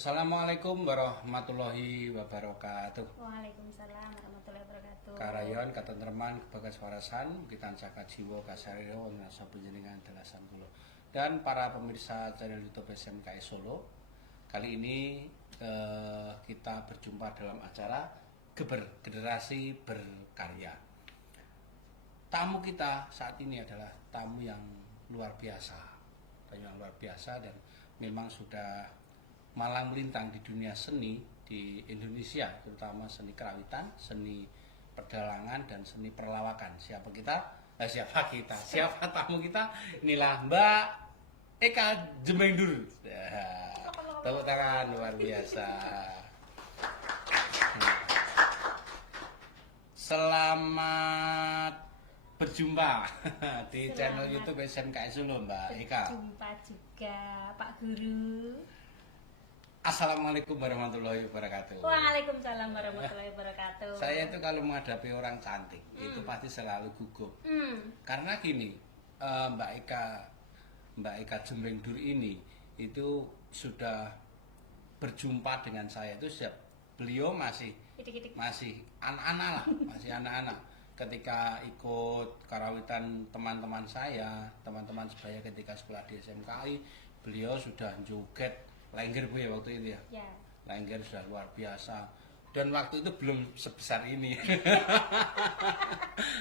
Assalamualaikum warahmatullahi wabarakatuh. Waalaikumsalam warahmatullahi wabarakatuh. Karayon katentreman kebagas warasan kita cakat jiwa kasariro nasa panjenengan dalasan kula. Dan para pemirsa channel YouTube SMKI Solo. Kali ini kita berjumpa dalam acara Generasi Berkarya. Tamu kita saat ini adalah tamu yang luar biasa. Tamu yang luar biasa dan memang sudah malang melintang di dunia seni di Indonesia, terutama seni kerawitan, seni perdalangan dan seni perlawakan. Siapa tamu kita? Inilah Mbak Eka Jemengdur. Tepuk tangan luar biasa. Selamat berjumpa di channel YouTube SMKI Solo, Mbak Eka. Berjumpa juga Pak Guru. Assalamualaikum warahmatullahi wabarakatuh. Waalaikumsalam warahmatullahi wabarakatuh. Saya itu kalau menghadapi orang cantik itu pasti selalu gugup. Karena gini, Mbak Eka Jemengdur ini itu sudah berjumpa dengan saya itu beliau masih anak-anak lah, masih anak-anak. Ketika ikut karawitan teman-teman saya, teman-teman sebaya ketika sekolah di SMKI, beliau sudah joget Lengger Bu ya waktu itu ya. Ya. Lengger sudah luar biasa. Dan waktu itu belum sebesar ini.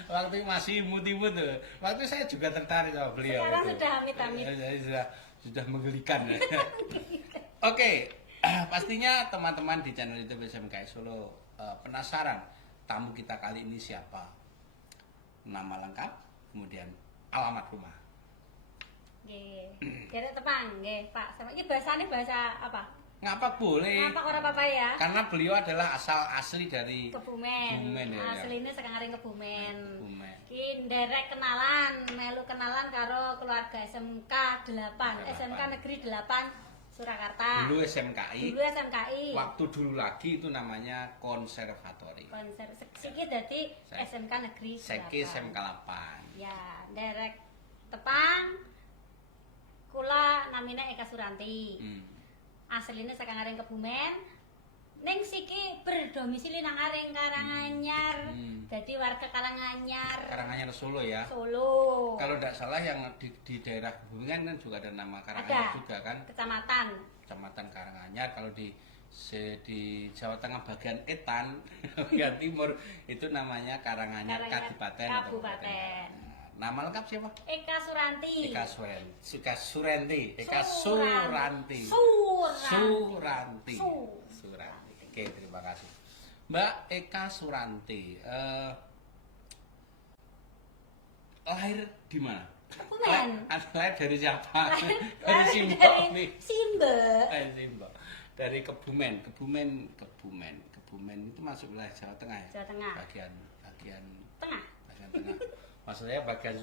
Waktu itu masih imut-imut tuh. Waktu itu saya juga tertarik sama beliau. Sekarang itu. sudah amit-amit. Sudah menggelikan. Oke, pastinya teman-teman di channel YouTube SMKI Solo penasaran tamu kita kali ini siapa? Nama lengkap, kemudian alamat rumah. Nggih. Derek tepang nggih, Pak. Sama iki bahasane bahasa apa? Ngapa boleh? Ngapa ora apa-apa ya? Karena beliau adalah asli dari Kebumen. Kebumen ya. Asline Sekangaring Kebumen. Kebumen. Ki nderek melu kenalan karo keluarga SMK 8, SMK Negeri 8 Surakarta. Dulu SMKI. Dulu SMKI. Waktu dulu lagi itu namanya konservatori. Siki dadi SMK Negeri 8. Seki SMK 8. Ya, nderek tepang kula namine Eka Suranti. Asline Sekangaring Kebumen. Ning siki berdomisili nang Aring Karanganyar. Jadi warga Karanganyar. Karanganyar Solo ya. Solo. Kalau tidak salah yang di daerah Kebumen kan juga ada nama Karanganyar juga kan. Kecamatan. Kecamatan Karanganyar. Kalau di Jawa Tengah bagian Etan, bagian timur itu namanya Karanganyar Kabupaten. Nama lengkap siapa? Eka Suranti. Eka Suranti. Oke, terima kasih. Mbak Eka Suranti, lahir di mana? Kebumen. Lahir dari siapa? Dari Simba. Dari Kebumen. Kebumen itu masuk wilayah Jawa Tengah ya? Jawa Tengah. Bagian Tengah. Maksudnya bagian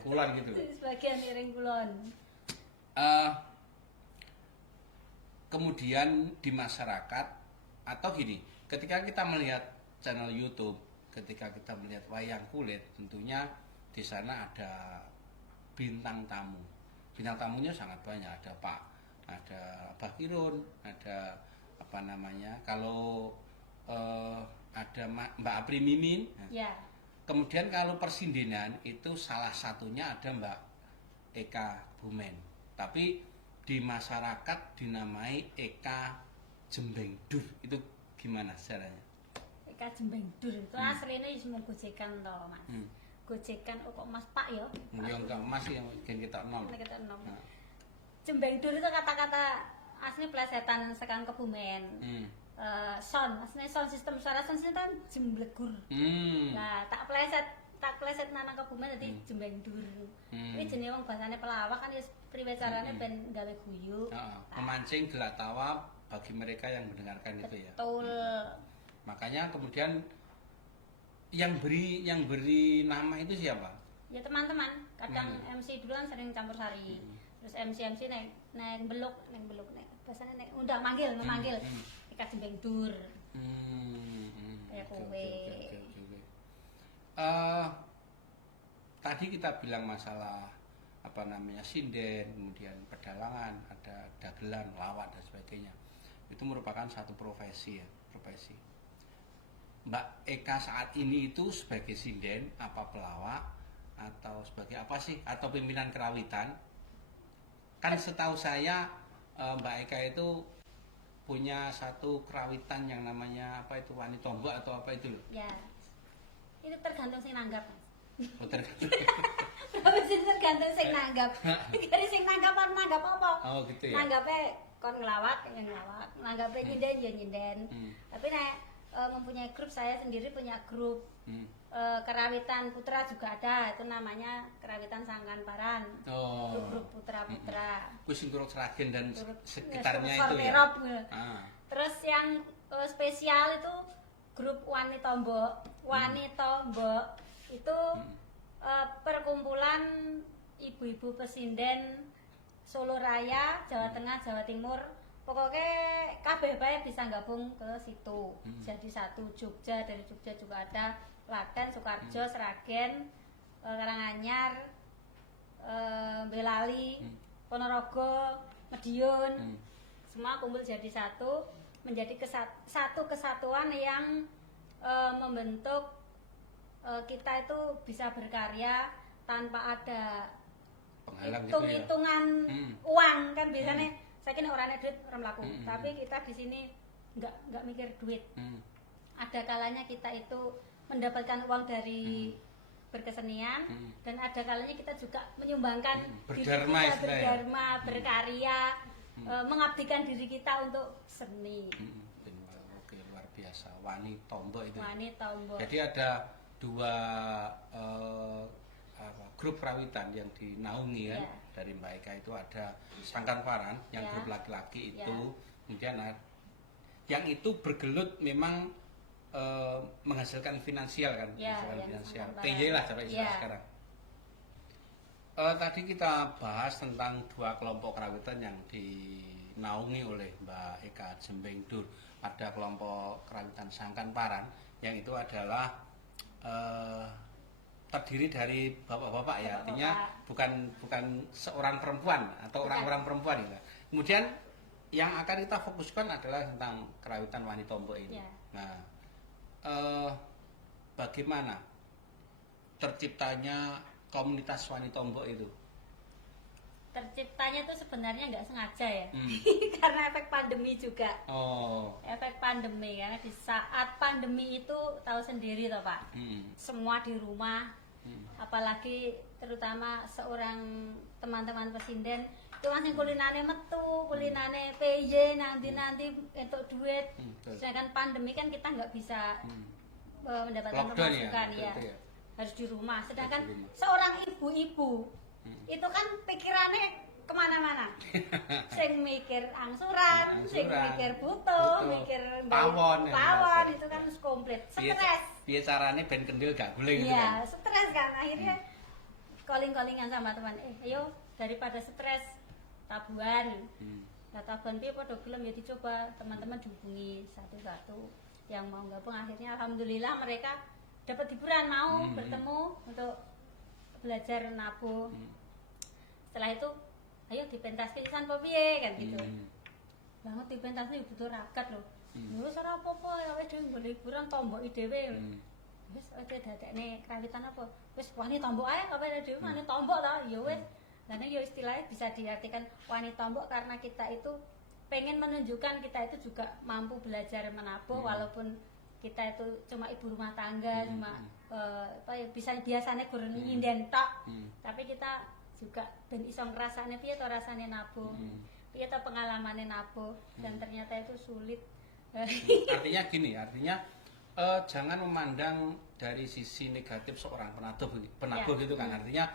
kulon gitu. Sebagian miring kulon. Kemudian di masyarakat atau gini, ketika kita melihat channel YouTube, ketika kita melihat wayang kulit, tentunya di sana ada bintang tamu. Bintang tamunya sangat banyak, ada Pak Kirun, ada apa namanya? Kalau ada Mbak Apri Mimin. Ya. Kemudian kalau persindinan itu salah satunya ada Mbak Eka Bumen. Tapi di masyarakat dinamai Eka Jemengdur. Itu gimana caranya? Eka Jemengdur itu aslinya cuma gojekan toh, Mas. Gojekan kok Mas Pak ya? Yang enggak Mas yang kita nom. Nah. Jemengdur itu kata-kata asli plesetan sekarang Kebumen. Aslinya sound sistem suara sound system kan jemblegur. Nah, tak pleset nang Kebumen dadi Jemengdur. Ini jenenge wong bahasane pelawak kan wis priwe carane ben gawe guyu. Memancing gelak tawa bagi mereka yang mendengarkan itu ya. Betul. Makanya kemudian yang beri nama itu siapa? Ya teman-teman, kadang MC dulu kan sering campur sari. Terus MC nek beluk bahasane nek undang memanggil. Eka Jemengdur. Kayak kowe. Tadi kita bilang masalah sinden, kemudian pedalangan, ada dagelan, lawat dan sebagainya. itu merupakan satu profesi ya, profesi. Mbak Eka saat ini itu sebagai sinden, apa pelawak atau sebagai apa sih, atau pimpinan kerawitan? Kan setahu saya Mbak Eka itu punya satu kerawitan yang namanya apa itu, Wani Tombok atau apa itu loh? Ya, itu tergantung sing nanggap. Oh, tergantung. Profesi tergantung sing nanggap. Dari sing nanggap apa? Oh gitu ya. Nanggapnya kon ngelawak, ya ngelawak. Nanggapnya nyinden, ya nyinden. Tapi nek mempunyai grup, saya sendiri punya grup kerawitan putra juga ada, itu namanya kerawitan Sangkan-Paran. Oh. Grup putra-putra. Kusingkuruk Seragen dan Grup sekitarnya itu ya. Sorterop. Ah. Terus yang spesial itu grup Wani Tombok. Wani Tombok itu perkumpulan ibu-ibu pesinden Solo Raya, Jawa Tengah, Jawa Timur. Pokoknya kabeh bae bisa gabung ke situ. Jadi satu Jogja, dari Jogja juga ada, Klaten, Sukoharjo, Sragen, Karanganyar, Belali, Ponorogo, Madiun. Semua kumpul jadi satu, menjadi satu kesatuan yang membentuk kita itu bisa berkarya tanpa ada hitung-hitungan uang kan biasanya. Saya kira orangnya duit orang melaku, tapi kita di sini nggak mikir duit. Ada kalanya kita itu mendapatkan uang dari berkesenian, dan ada kalanya kita juga menyumbangkan diri kita, berdarma, berkarya, mengabdikan diri kita untuk seni. Oke, luar biasa. Wani Tombok itu. Wani Tombok. Jadi ada dua grup kerawitan yang dinaungi kan, dari Mbak Eka itu ada Sangkan-Paran yang grup laki-laki itu, kemudian yang itu bergelut memang menghasilkan finansial kan, menghasilkan finansial, PY lah sampai sekarang. Tadi kita bahas tentang dua kelompok kerawitan yang dinaungi oleh Mbak Eka Jembengdur. Ada kelompok kerawitan Sangkan-Paran yang itu adalah terdiri dari bapak-bapak ya, artinya bukan seorang perempuan atau orang-orang perempuan ya. Kemudian yang akan kita fokuskan adalah tentang kerawitan Wani Tombok ini. Nah, bagaimana terciptanya komunitas Wani Tombok itu? Terciptanya itu sebenarnya nggak sengaja ya, karena efek pandemi juga. Efek pandemi, karena di saat pandemi itu tahu sendiri toh Pak, semua di rumah. Apalagi terutama seorang teman-teman pesinden itu masih kulinane metu, kulinane PJ, nanti untuk duit. Sedangkan pandemi kan kita nggak bisa mendapatkan pemasukan ya, harus di rumah. Sedangkan seorang ibu-ibu itu kan pikirannya kemana-mana, sing mikir angsuran, sing mikir butuh, mikir pawon itu kan komplit, stres. Dia caranya ben kendil gak guling gitu kan? Iya, stres kan, akhirnya calling-callingan sama teman, ayo daripada stres tabuhan. Nah tabuhan piye padha gelem ya dicoba, teman-teman dihubungi satu-satu yang mau gabung. Akhirnya alhamdulillah mereka dapat hiburan, mau bertemu untuk belajar nabuh. Setelah itu ayo dipentas pisan apa piye kan gitu. Banget dipentas iki butuh ragat lho. Wis ora apa-apa ya wis dhewe golek hiburan tomboki dhewe. Wis aja dadekne kerawitan apa. Wis Wani Tombok ae apa dhewe Wani Tombok ta ya wis. Lah nek yo istilahnya bisa diartikan Wani Tombok karena kita itu pengen menunjukkan kita itu juga mampu belajar menabuh walaupun kita itu cuma ibu rumah tangga, cuma bisa biasanya gurun nyinden tok. Tapi kita juga ben iso ngrasane piye to rasane nabuh. Piye to pengalamane nabuh dan ternyata itu sulit. Artinya gini, jangan memandang dari sisi negatif seorang penabuh gitu kan. Artinya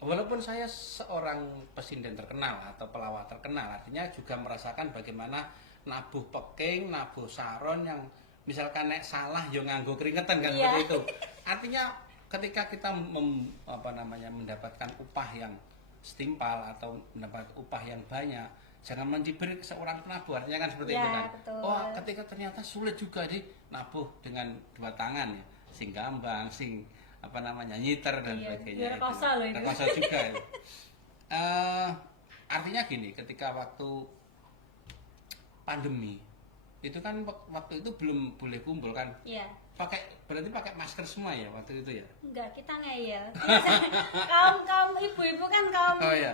walaupun saya seorang pesinden terkenal atau pelawak terkenal, artinya juga merasakan bagaimana nabuh peking, nabuh saron yang misalkan nek salah yo nganggo keringetan kan seperti itu. Artinya ketika kita mendapatkan upah yang setimpal atau mendapat upah yang banyak, jangan mencibir seorang penabuh, artinya kan seperti itu kan. Betul. Oh, ketika ternyata sulit juga nabuh dengan dua tangan ya, sing gambang, sing nyiter dan sebagainya. Rekoso juga. Artinya gini, ketika waktu pandemi itu kan waktu itu belum boleh kumpul kan, Iya. berarti pakai masker semua ya waktu itu ya? Enggak, kita ngeyel. Kaum ibu-ibu kan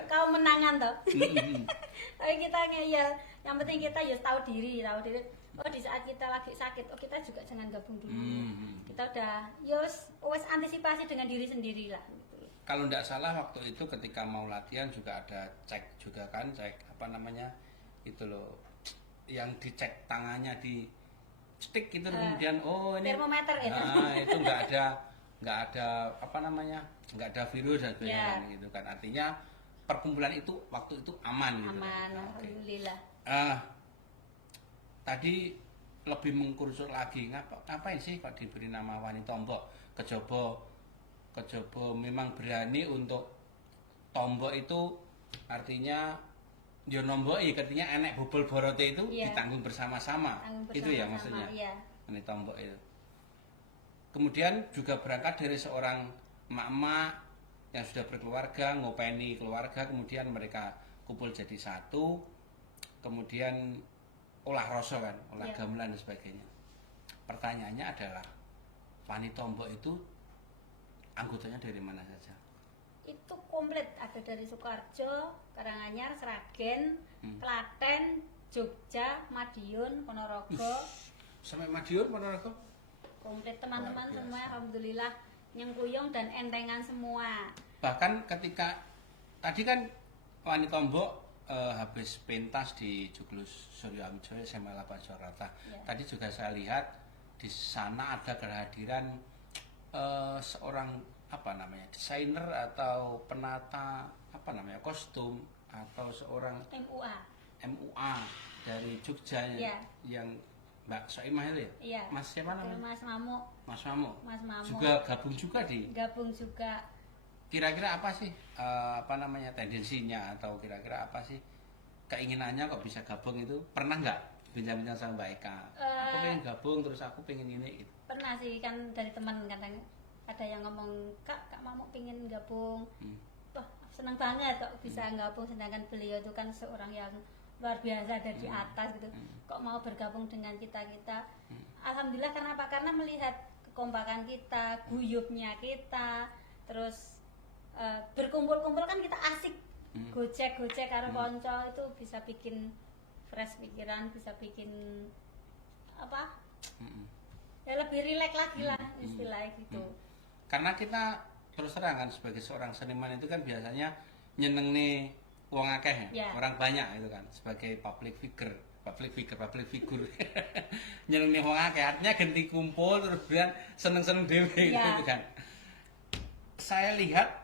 kaum menangan toh. Tapi kita ngeyel. Yang penting kita ya tahu diri. Oh, di saat kita lagi sakit, oh kita juga jangan gabung dulu. Kita udah wes antisipasi dengan diri sendiri lah gitu. Kalau tidak salah waktu itu ketika mau latihan juga ada cek juga kan, cek apa namanya itu loh, yang dicek tangannya di stick itu kemudian oh ini termometer ya. Nah, itu nggak ada apa namanya, nggak ada virus dan sebagainya gitu kan, artinya perkumpulan itu waktu itu aman gitu. Aman, alhamdulillah. Tadi lebih mengkurusut lagi, ngapain sih kok diberi nama Wani Tombok? Kejobo memang berani untuk tombok itu artinya yo nomboi, artinya enek bobol borote itu ditanggung bersama-sama. Itu ya maksudnya. Iya. Ini tombok itu. Kemudian juga berangkat dari seorang emak-emak yang sudah berkeluarga, ngopeni keluarga, kemudian mereka kumpul jadi satu, kemudian olah rasa kan, olah gamelan dan sebagainya. Pertanyaannya adalah Wani Tombok itu anggotanya dari mana saja? Itu komplit, ada dari Sukoharjo, Karanganyar, Sragen, Klaten, Jogja, Madiun, Ponorogo. Sampai Madiun, Ponorogo? Komplit teman-teman semua, alhamdulillah nyengkuyung dan entengan semua. Bahkan ketika tadi kan Wani Tombok habis pentas di Juglus Suryo Amijoyo SMA 8 Sorata. Tadi juga saya lihat di sana ada kehadiran seorang apa namanya, desainer atau penata apa namanya, kostum, atau seorang MUA dari Jogja yang Mbak Soimah itu ya? Iya. Mas siapa namanya? Mas Mamo. Mas Mamo. Mas Mamo. Juga gabung juga. Kira-kira apa sih apa namanya tendensinya, atau kira-kira apa sih keinginannya kok bisa gabung itu? Pernah nggak bincang-bincang sama Mbak Eka? Aku pengen gabung, terus aku pengen ini gitu. Pernah sih, kan dari teman kadang ada yang ngomong, Kak Mamo pengen gabung. Wah, senang banget kok bisa gabung, sedangkan beliau itu kan seorang yang luar biasa, ada di atas gitu. Kok mau bergabung dengan kita? Alhamdulillah, karena melihat kekompakan kita, guyupnya kita, terus berkumpul-kumpul kan kita asik, gocek karo konco itu bisa bikin fresh pikiran, bisa bikin apa? Ya lebih rileks lagi lah istilahnya gitu. Karena kita terus terang kan sebagai seorang seniman itu kan biasanya nyeneng nih wong akeh ya, orang banyak itu kan, sebagai public figure nyeneng nih wong akeh, artinya ganti kumpul terus kemudian seneng-seneng dhewe gitu kan. Saya lihat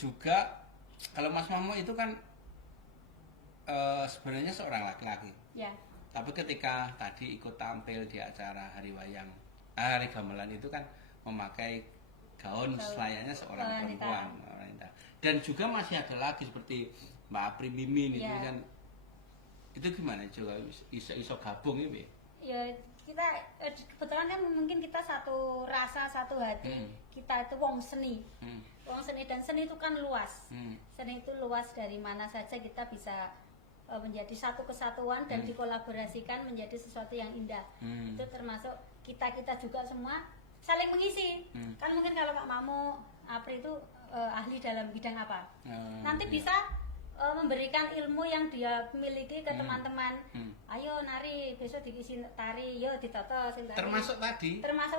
juga kalau Mas Mamo itu kan sebenarnya seorang laki-laki. Tapi ketika tadi ikut tampil di acara Hari Gamelan itu kan memakai gaun selayaknya seorang perempuan. Dan juga masih ada lagi seperti Mbak Apri Mimin itu kan. Itu gimana juga iso gabung ini? Ya kita kebetulan kan mungkin kita satu rasa, satu hati. Kita itu wong seni. Wong seni, dan seni itu kan luas. Seni itu luas, dari mana saja kita bisa menjadi satu kesatuan dan dikolaborasikan menjadi sesuatu yang indah. Itu termasuk kita juga semua saling mengisi. Kan mungkin kalau Kak Mamo, Apri itu ahli dalam bidang apa, nanti bisa memberikan ilmu yang dia miliki ke teman-teman. Ayo nari, besok diisi tari, yo ditoto sing tari. Termasuk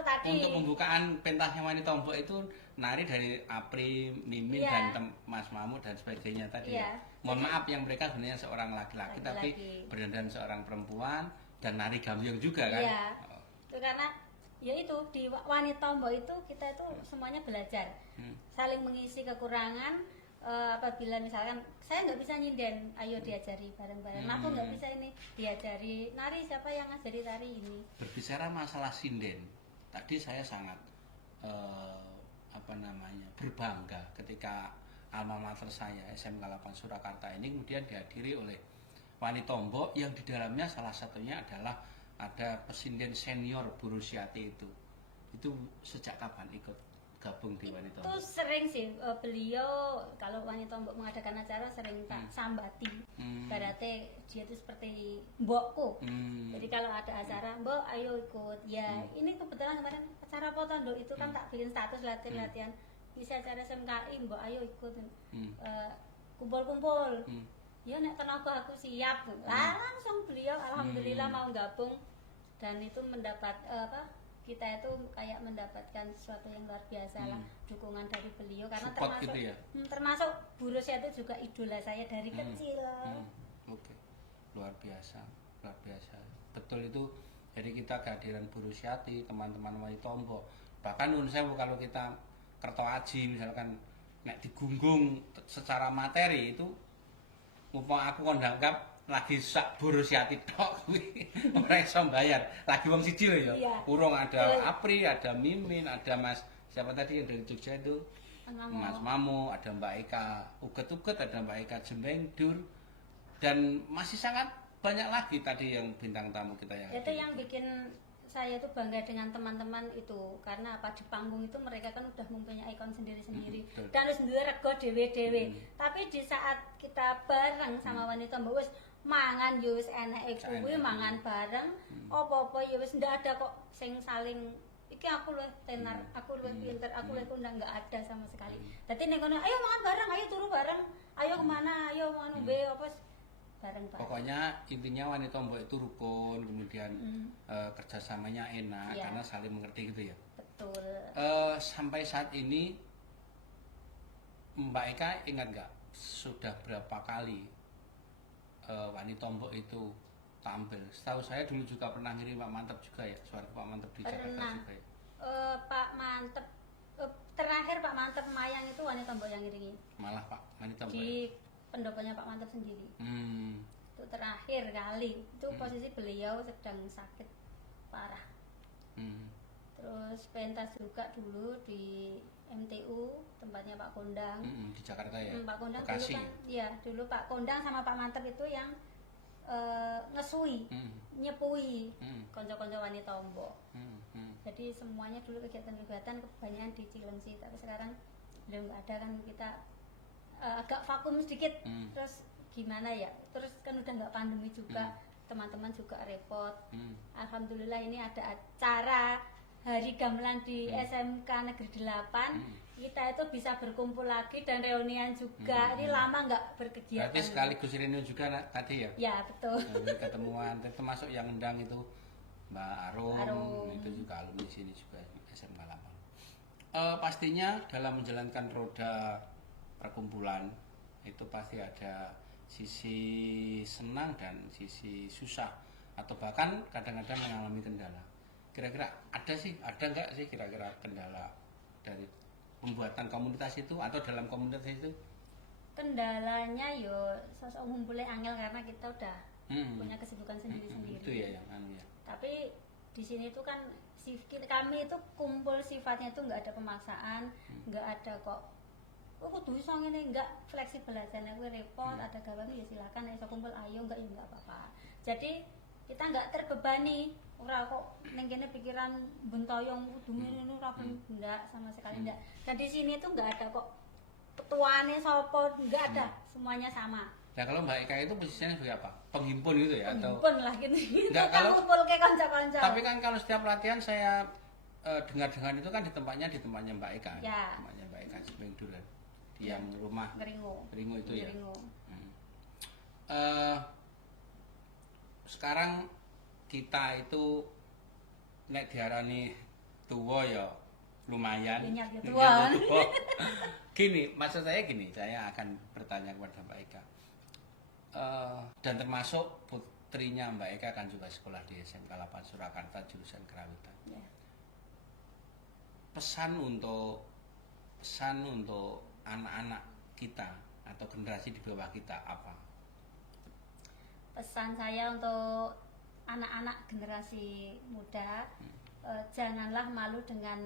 tadi untuk pembukaan pentasnya Wani Tombok itu nari dari Apri, Mimin dan Mas Mamo dan sebagainya tadi. Mohon maaf yang mereka sebenarnya seorang laki-laki tapi berdandan seorang perempuan dan nari gambyong juga kan. Itu karena ya itu di Wani Tombok itu kita itu semuanya belajar, saling mengisi kekurangan. Apabila misalkan saya nggak bisa nyinden, ayo diajari bareng-bareng. Aku nggak bisa ini, diajari nari, siapa yang ngajari tari ini. Berbicara masalah sinden, tadi saya sangat berbangga ketika alma mater saya SMK 8 Surakarta ini kemudian dihadiri oleh Wani Tombok yang di dalamnya salah satunya adalah ada pesinden senior Bu Rusiati itu. Itu sejak kapan ikut gabung di Wanita Itu Ombok? sering sih beliau kalau Wanita Ombok mengadakan acara sering tak sambati. Berarti dia itu seperti mbokku. Jadi kalau ada acara, "Mbok, ayo ikut." Ya, ini kebetulan kemarin acara apa Nduk itu kan tak bikin status latihan-latihan. Bisa acara SMKI, "Mbok, ayo ikut." Kumpul-kumpul. Ya nek tenaga aku siap. Lah langsung beliau alhamdulillah mau gabung dan itu mendapat kita itu kayak mendapatkan sesuatu yang luar biasa lah, dukungan dari beliau karena Support termasuk gitu ya? Termasuk Bu Rosia itu juga idola saya dari kecil. Oke, luar biasa, betul itu. Jadi kita kehadiran Bu Rusiati, teman-teman Wanita Ombok, bahkan nun sewu kalau kita kerto aji misalkan nek digunggung secara materi itu mumpung aku kondangkap lagi sak Bu Rusiati tok kuwi ora iso bayar. Lagi wong siji lho ya. Iya. Urung ada Apri, ada Mimin, ada Mas siapa tadi yang dari Jogja itu? Mas Mamo, ada Mbak Eka Uget-uget, ada Mbak Eka Jembengdur dan masih sangat banyak lagi tadi yang bintang tamu kita yang Itu yang bikin saya tuh bangga dengan teman-teman itu karena apa di panggung itu mereka kan udah mempunyai ikon sendiri-sendiri dan wis duwe rego dhewe-dhewe. Tapi di saat kita bareng sama Wanita Ombok wis mangan yo wis eneke kuwi mangan bareng apa-apa ya wis ndak ada kok sing saling iki aku luwih tenar, aku luwih pinter, aku luwih kondang nggak ada sama sekali. Dadi nek ngono ayo mangan bareng, ayo turu bareng, ayo kemana, ayo mangan be apa bareng-bareng. Pokoknya intinya Wanita Ombok itu rukun, kemudian kerjasamanya enak karena saling mengerti gitu ya. Betul. Sampai saat ini Mbak Eka ingat nggak sudah berapa kali Wanita Ombok itu tampil? Setahu saya dulu juga pernah ngirim Pak Mantep juga ya, suara Pak Mantep di Jakarta juga ya. Pak Mantep terakhir Pak Mantep Mayang itu Wanita Ombok yang ngiringi. Malah Pak Wanita Ombok. Di pendoponya Pak Mantep sendiri. Itu terakhir kali. Itu posisi beliau sedang sakit parah. Terus pentas juga dulu di MTU tempatnya Pak Kondang. Di Jakarta ya. Pak Kondang Bekasi. dulu kan, ya dulu Pak Kondang sama Pak Mantep itu yang ngesui, nyepui konco-konco Wanita Ombok. Jadi semuanya dulu kegiatan-kegiatan kebanyakan di Cilengsi, tapi sekarang belum nggak ada kan kita agak vakum sedikit. Terus gimana ya? Terus kan udah nggak pandemi juga, teman-teman juga repot. Alhamdulillah ini ada acara Hari Gamelan di SMK Negeri 8. Kita itu bisa berkumpul lagi dan reunian juga. Ini lama nggak berkegiatan. Berarti sekaligus reunian juga tadi ya? Ya betul. Ketemuan, termasuk yang undang itu Mbak Arum. Itu juga alumni sini juga SMK 8. Pastinya dalam menjalankan roda perkumpulan itu pasti ada sisi senang dan sisi susah atau bahkan kadang-kadang mengalami kendala. Kira-kira ada nggak sih kira-kira kendala dari pembuatan komunitas itu atau dalam komunitas itu? Kendalanya yo sosok ngumpulnya angel karena kita udah punya kesibukan sendiri-sendiri. Itu ya yang ya. Tapi di sini tuh kan kami itu kumpul sifatnya itu nggak ada pemaksaan, nggak ada kok kudu iso ngene, enggak fleksibel aja nek repot ada gawean ya silakan nek iso kumpul ayo enggak ya enggak apa-apa. Jadi kita enggak terbebani, ora kok ning kene pikiran bentoyong kudu ngene ora enggak sama sekali enggak. Dan di sini tuh enggak ada kok ketuane sapa, enggak ada, semuanya sama. Nah kalau Mbak Eka itu posisinya sebagai apa? Penghimpun gitu ya? Penghimpun lah gitu. Enggak, kita kumpul ke kanca-kanca. Tapi kan kalau setiap latihan saya dengar-dengar itu kan di tempatnya Mbak Eka. Ya. Tempatnya Mbak Eka Jembengdur kan. Yang rumah Ngeringo itu ya. Sekarang kita itu nek diarani tua ya lumayan. Tua. Gini, maksud saya gini, saya akan bertanya kepada Mbak Eka. Dan termasuk putrinya Mbak Eka kan juga sekolah di SMK 8 Surakarta jurusan Kerawitan. Ya. Pesan untuk anak-anak kita atau generasi di bawah kita apa? Pesan saya untuk anak-anak generasi muda, janganlah malu dengan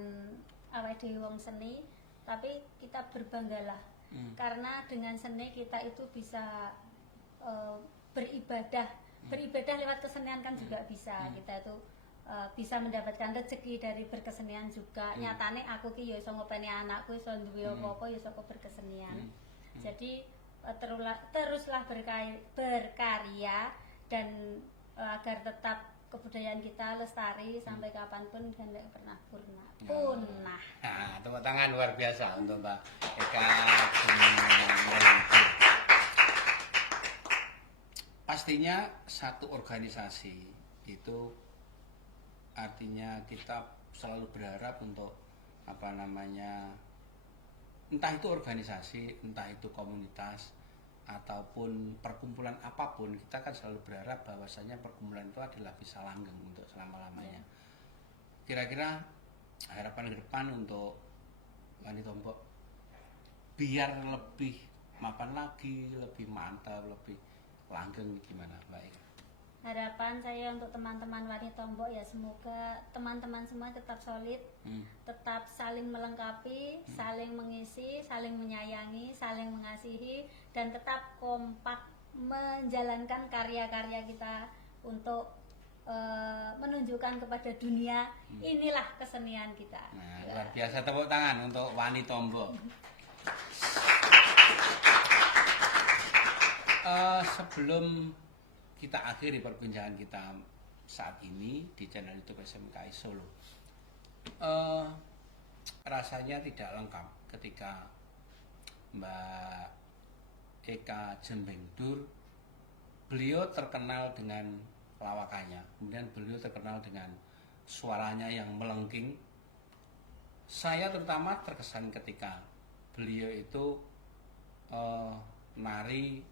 awake dhewe wong seni, tapi kita berbanggalah. Karena dengan seni kita itu bisa beribadah lewat kesenian kan juga bisa. Kita itu bisa mendapatkan rezeki dari berkesenian juga. Nyatane aku ki ya iso ngopeni anakku, iso duwe apa-apa ya saka berkesenian. Jadi teruslah berkarya dan agar tetap kebudayaan kita lestari sampai kapanpun dan tidak pernah punah. Nah, tepuk tangan luar biasa untuk Mbak Eka. Pastinya satu organisasi itu artinya kita selalu berharap untuk apa namanya, entah itu organisasi, entah itu komunitas ataupun perkumpulan apapun, kita kan selalu berharap bahwasanya perkumpulan itu adalah bisa langgeng untuk selama-lamanya. Kira-kira harapan ke depan untuk Wani Tombok biar lebih mapan lagi, lebih mantap, lebih langgeng gimana, Mbak Eka? Harapan saya untuk teman-teman Wani Tombok ya semoga teman-teman semua tetap solid, tetap saling melengkapi, saling mengisi, saling menyayangi, saling mengasihi, dan tetap kompak menjalankan karya-karya kita untuk menunjukkan kepada dunia inilah kesenian kita. Nah, luar biasa, tepuk tangan untuk Wani Tombok. Sebelum kita akhiri perbincangan kita saat ini di channel YouTube SMKI Solo, rasanya tidak lengkap ketika Mbak Eka Jembengdur, beliau terkenal dengan lawakannya, kemudian beliau terkenal dengan suaranya yang melengking. Saya terutama terkesan ketika beliau itu nari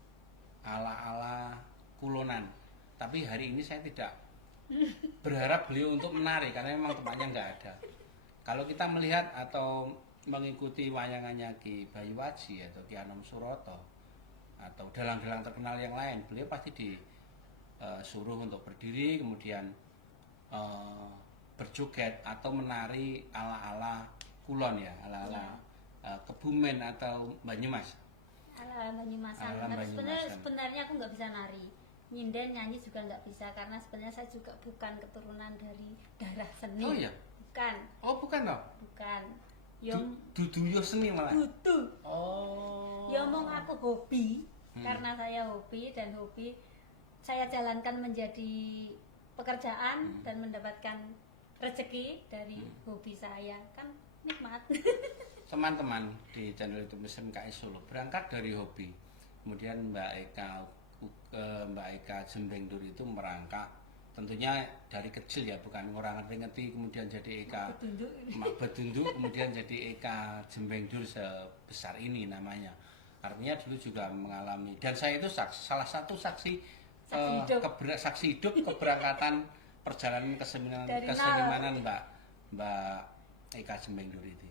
ala-ala kulonan, tapi hari ini saya tidak berharap beliau untuk menari karena memang tempatnya nggak ada. Kalau kita melihat atau mengikuti wayangannya Ki Bayu Waji atau Ki Anom Suroto atau dalang-dalang terkenal yang lain, beliau pasti disuruh untuk berdiri kemudian berjoget atau menari ala-ala kulon ya, ala-ala Kebumen atau Banyumas. Ala Banyumasan. Sebenarnya aku nggak bisa nari, nyinden, nyanyi juga nggak bisa karena sebenarnya saya juga bukan keturunan dari darah seni. Oh iya? Bukan. Oh bukan toh? Bukan. Dudu yo seni malah. Dudu. Oh. Ya omong aku hobi, karena saya hobi dan hobi saya jalankan menjadi pekerjaan dan mendapatkan rezeki dari hobi saya, kan nikmat. Teman-teman di channel YouTube SMKI Solo berangkat dari hobi, kemudian Mbak Eka Jembengdur itu merangkak tentunya dari kecil ya, bukan orang ngerti kemudian jadi Eka Bedunduk kemudian jadi Eka Jembengdur sebesar ini namanya. Artinya dulu juga mengalami, dan saya itu salah satu saksi hidup keberangkatan perjalanan kesenimanan Mbak Eka Jembengdur itu.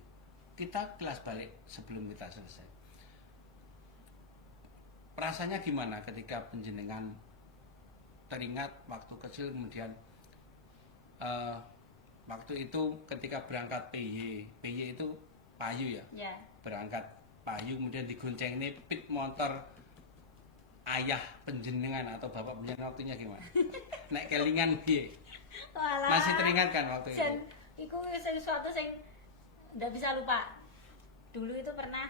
Kita kelas balik sebelum kita selesai. Rasanya gimana ketika penjenengan teringat waktu kecil kemudian waktu itu ketika berangkat PY itu payu ya? Ya. Berangkat payu kemudian digonceng ini pit motor ayah penjenengan atau bapak penjenengan waktunya gimana? Nek kelingan piye? Masih teringat kan waktu itu? Iku sesuatu yang nggak bisa lupa. Dulu itu pernah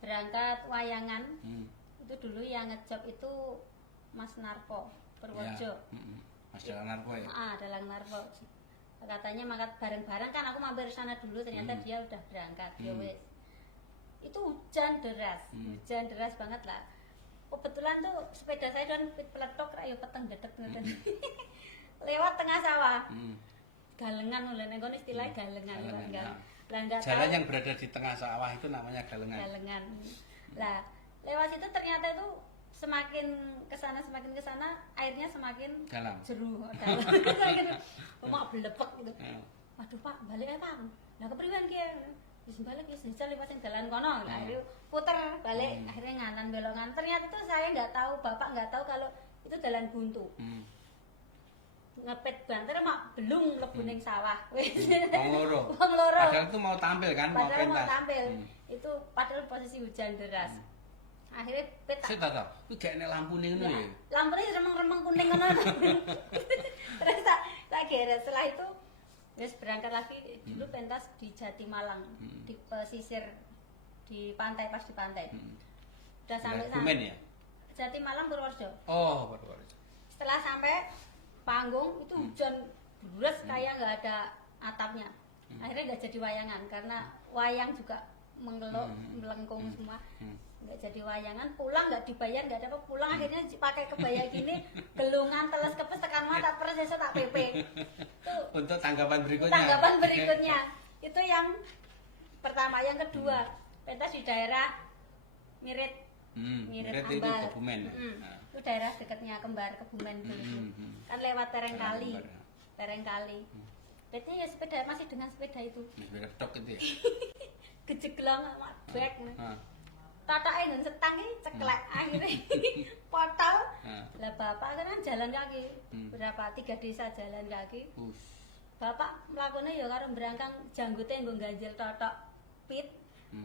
berangkat wayangan. Itu dulu yang ngejob itu Mas Narpo Purworejo. Mas Dalang Narpo ya? Dalang Narpo. Katanya makan bareng-bareng kan, aku mampir sana dulu, ternyata dia udah berangkat. Ya wes. Itu hujan deras banget lah. Kebetulan tuh sepeda saya dan peletok rayo peteng dedek lewat tengah sawah. Galengan oleh nengkon istilahnya galengan. Jalan yang berada di tengah sawah itu namanya galengan. Lah lewat situ ternyata itu semakin kesana airnya semakin dalam. Jeru mak belepek gitu. Waduh Pak, balik ya Pak. Lah kepriwen ki? Wis balik wis jajal lewat sing dalan kono. Lah akhirnya puter balik, akhirnya nganan belokan. Ternyata tuh saya nggak tahu, Bapak nggak tahu kalau itu dalan buntu. Ngepet banter mak belum mlebu ning sawah. Wis. Wong loro. Padahal itu mau tampil kan, mau pentas. Itu padahal posisi hujan deras. Akhirnya peta. Saya tahu, itu gak enak lampu nih ngono ya. Lampune remeng-remeng kuning ngono. Terus tak tak geret. Setelah itu terus berangkat lagi dulu pentas di Jatimalang, di pesisir di pantai, pas di pantai. Udah sampai sana. Kebumen ya? Jatimalang Purworejo. Oh, Purworejo. Setelah sampai panggung itu hujan deras kayak nggak ada atapnya. Akhirnya nggak jadi wayangan karena wayang juga menggelok, melengkung semua. Nggak jadi wayangan, pulang nggak dibayar, nggak ada apa, pulang akhirnya pakai kebaya gini, gelungan, teles kepes, tekan mata, persis tak PP. Untuk tanggapan berikutnya. Tanggapan berikutnya itu yang pertama, yang kedua pentas di daerah Mirit. Mirit itu Ambal. Kebumen. Itu daerah dekatnya Kembar Kebumen dulu. Kan lewat Terengkali. Terengkali. Berarti ya sepeda, masih dengan sepeda itu. Sepeda tok itu ya. Gejeglong bag. Tatake nggon setang iki ceklek akhirnya potol. Lah bapak kan jalan kaki. Berapa 3 desa jalan kaki. Bapak mlakune ya karo berangkang janggute nggo ganjel totok pit.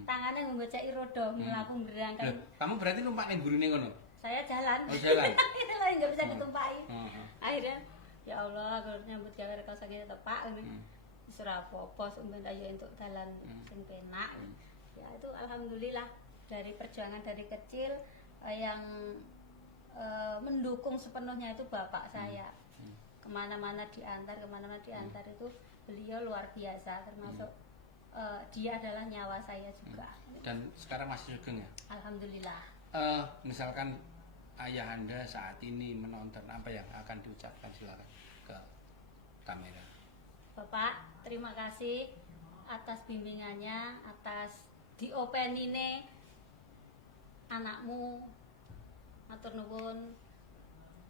Tangannya nggo ngeceki roda mlaku berangkang. Kamu berarti numpak ning gurune ngono? Saya jalan. Oh, jalan. Lain enggak bisa ditumpaki. Akhirnya ya Allah, kalau nyambut gawe reka sakit tepak wis ora apa-apa, sampeyan ayo entuk dalan sing penak. Ya itu alhamdulillah dari perjuangan dari kecil yang mendukung sepenuhnya itu bapak saya. Kemana-mana diantar itu beliau luar biasa, termasuk dia adalah nyawa saya juga. Dan sekarang masih sugeng ya? Alhamdulillah. Misalkan ayah Anda saat ini menonton, apa yang akan diucapkan, silakan ke kamera. Bapak, terima kasih atas bimbingannya, atas diopenine anakmu. Matur nuwun,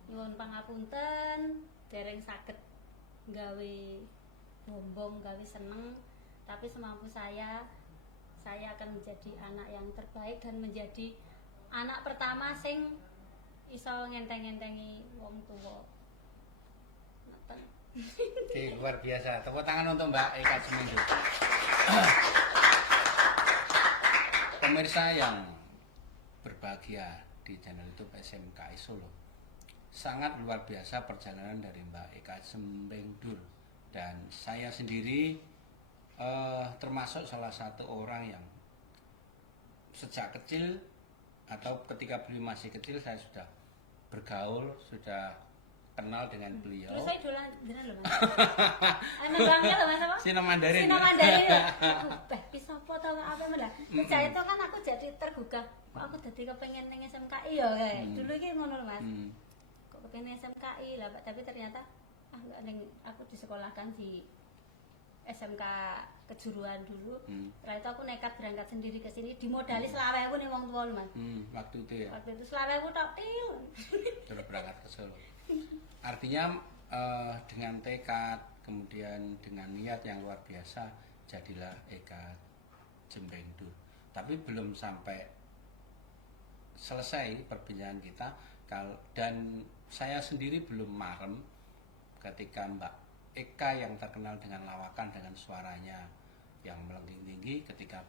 nyuwun pangapunten, dereng saged gawe bombong, gawe seneng, tapi semampu saya akan menjadi anak yang terbaik dan menjadi anak pertama sing iso ngenteng-ngentengi wong tua. Oke, luar biasa. Tepuk tangan untuk Mbak Eka Semendu. Pemirsa yang berbahagia di channel YouTube SMKI Solo, sangat luar biasa perjalanan dari Mbak Eka Sembendur, dan saya sendiri termasuk salah satu orang yang sejak kecil atau ketika beliau masih kecil saya sudah bergaul, sudah kenal dengan beliau. Terus saya dolan jenengan lho Mas. Ana bangga lho Mas apa? Sina Mandarin. Sina Mandarin. Bisa foto apa mendah. Sejak itu kan aku jadi tergugah. Kok aku jadi kepengen ning SMKI ya kayak. Dulu iki ngono lho Mas. Kok kepengen SMKI lah, tapi ternyata enggak ning aku disekolahkan di SMK Kejuruan dulu. Setelah itu aku nekat berangkat sendiri ke sini, dimodali 20.000 nih wong tua lho Mas. Waktu itu ya. Waktu itu 20.000 tok til. Terus berangkat ke Solo. Artinya dengan tekad, kemudian dengan niat yang luar biasa, jadilah Eka Jembengdur. Tapi belum sampai selesai perbincangan kita, dan saya sendiri belum marem ketika Mbak Eka yang terkenal dengan lawakan, dengan suaranya yang melengking tinggi, ketika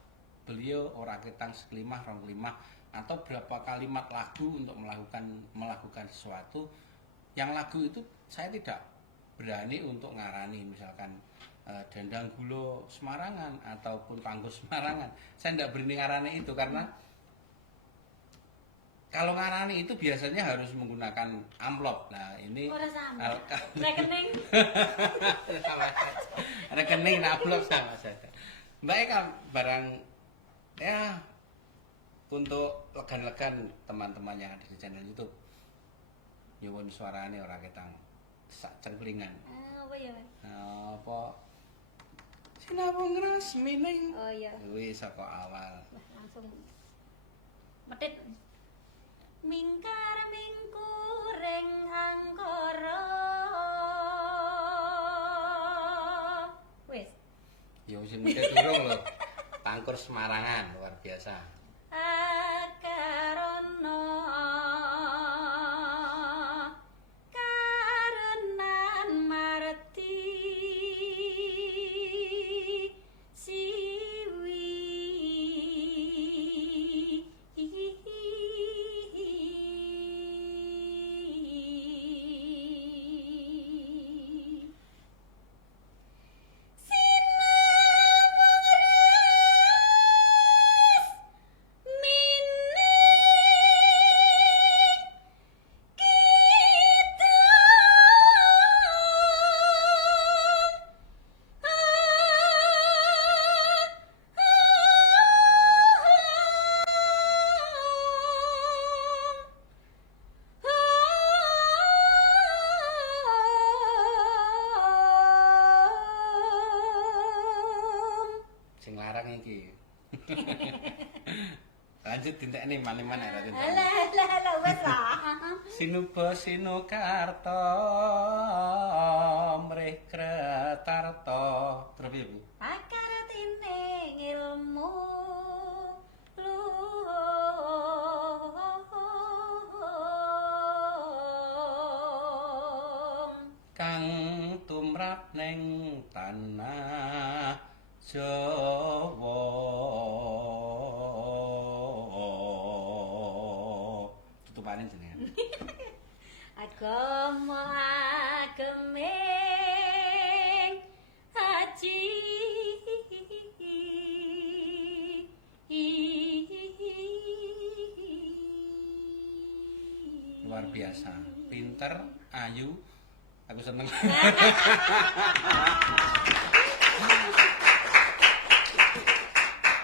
beliau ora ketang sekelimah, rong kelimah, atau berapa kalimat lagu untuk melakukan sesuatu. Yang lagu itu saya tidak berani untuk ngarani, misalkan Dendang Gulo Semarangan ataupun Panggo Semarangan. Saya tidak berani ngarani itu karena kalau ngarani itu biasanya harus menggunakan amplop. Nah ini rekening. Rekening amplop sama saja. Mbak Eka, barang ya untuk legan-legan teman-teman yang ada di channel YouTube, nyuwun suarane ora ketang sak cengklingan. Apa ya? Apa sinabung resmining. Oh iya. Wis saka awal. Langsung medhit. Mingkar mingkuring angkara. Wis. Ya wis medhit durung lho. Pangkur Semarangan luar biasa. Akarono karenan marti siwi lanjut dintekne mane-mane ra dintek. Lah wes lah. Sinuba sinukarta mrih kretarta. Terus piye, Bu? Pakartine ilmu Kang tumrap ning tanah Jawa. Tutupane jenengan. agama ageming haji Luar biasa, pinter, ayu, aku seneng.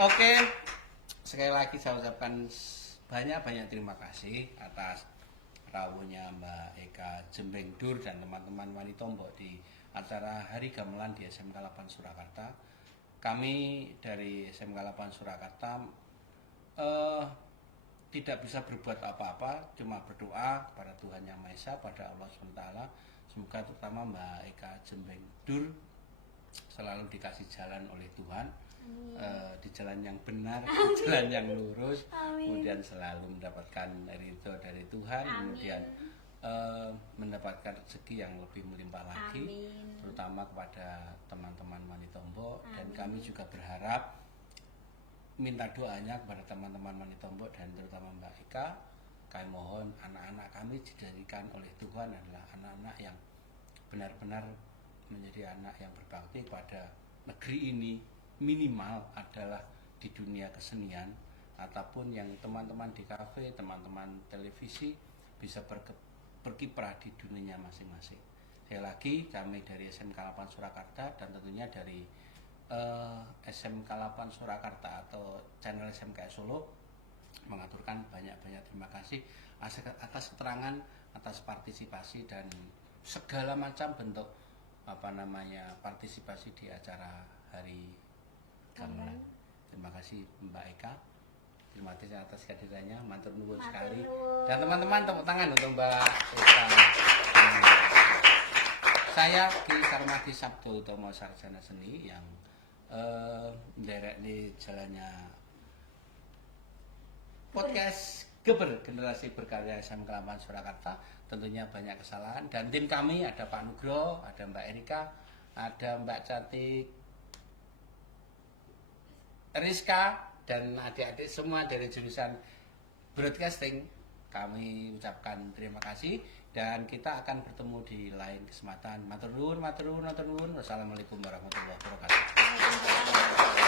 Oke, sekali lagi saya ucapkan banyak-banyak terima kasih atas rawuhnya Mbak Eka Jembengdur dan teman-teman Wanitombo di acara Hari Gamelan di SMK 8 Surakarta. Kami dari SMK 8 Surakarta tidak bisa berbuat apa-apa, cuma berdoa pada Tuhan Yang Maha Esa, pada Allah SWT. Semoga terutama Mbak Eka Jembengdur selalu dikasih jalan oleh Tuhan, di jalan yang benar, di jalan yang lurus. Amin. Kemudian selalu mendapatkan ridho dari Tuhan. Amin. Kemudian mendapatkan rezeki yang lebih melimpah lagi. Amin. Terutama kepada teman-teman Wanitombo. Dan Amin. kami juga berharap minta doanya kepada teman-teman Wanitombo dan terutama Mbak Eka. Kami mohon anak-anak kami dijadikan oleh Tuhan adalah anak-anak yang benar-benar menjadi anak yang berbakti pada negeri ini, minimal adalah di dunia kesenian, ataupun yang teman-teman di kafe, teman-teman televisi bisa berkiprah di dunia masing-masing. Sekali lagi kami dari SMK 8 Surakarta dan tentunya dari SMK 8 Surakarta atau channel SMK Solo mengaturkan banyak-banyak terima kasih atas keterangan, atas partisipasi dan segala macam bentuk partisipasi di acara Hari Gamelan. Terima kasih Mbak Eka. Terima kasih atas kehadirannya, matur nuwun sekali. Dan teman-teman tepuk tangan untuk Mbak Eka. Saya Ki Sarmadi Sabto Utomo Sarjana Seni yang menderek di jalannya podcast Geber Generasi Berkarya SMK 8 Surakarta. Tentunya banyak kesalahan dan tim kami ada Pak Nugro, ada Mbak Erika, ada Mbak Cantik, Rizka dan adik-adik semua dari jurusan broadcasting. Kami ucapkan terima kasih dan kita akan bertemu di lain kesempatan. Matur nuwun, matur nuwun, matur nuwun. Wassalamualaikum warahmatullahi wabarakatuh.